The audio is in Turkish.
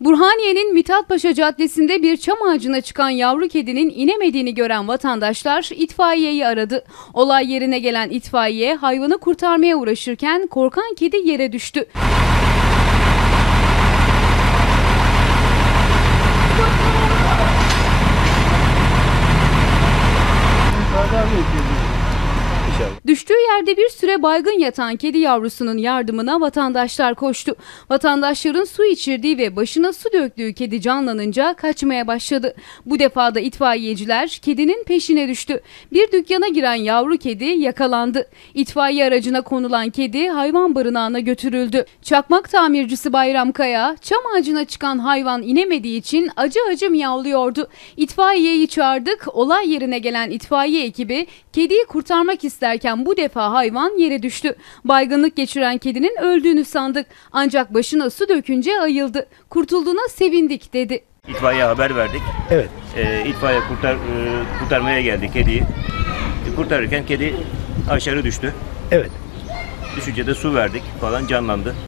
Burhaniye'nin Mithatpaşa Caddesi'nde bir çam ağacına çıkan yavru kedinin inemediğini gören vatandaşlar itfaiyeyi aradı. Olay yerine gelen itfaiye hayvanı kurtarmaya uğraşırken korkan kedi yere düştü. Düştüğü yerde bir süre baygın yatan kedi yavrusunun yardımına vatandaşlar koştu. Vatandaşların su içirdiği ve başına su döktüğü kedi canlanınca kaçmaya başladı. Bu defa da itfaiyeciler kedinin peşine düştü. Bir dükkana giren yavru kedi yakalandı. İtfaiye aracına konulan kedi hayvan barınağına götürüldü. Çakmak tamircisi Bayram Kaya, çam ağacına çıkan hayvan inemediği için acı acı miyavlıyordu. İtfaiyeyi çağırdık. Olay yerine gelen itfaiye ekibi kediyi kurtarmak isterken bu defa hayvan yere düştü. Baygınlık geçiren kedinin öldüğünü sandık. Ancak başına su dökünce ayıldı. Kurtulduğuna sevindik dedi. İtfaiye haber verdik. Evet. Ee, itfaiye kurtar, e, kurtarmaya geldi kediyi. E, Kurtarırken kedi aşağı düştü. Evet. Düşünce de su verdik falan canlandı.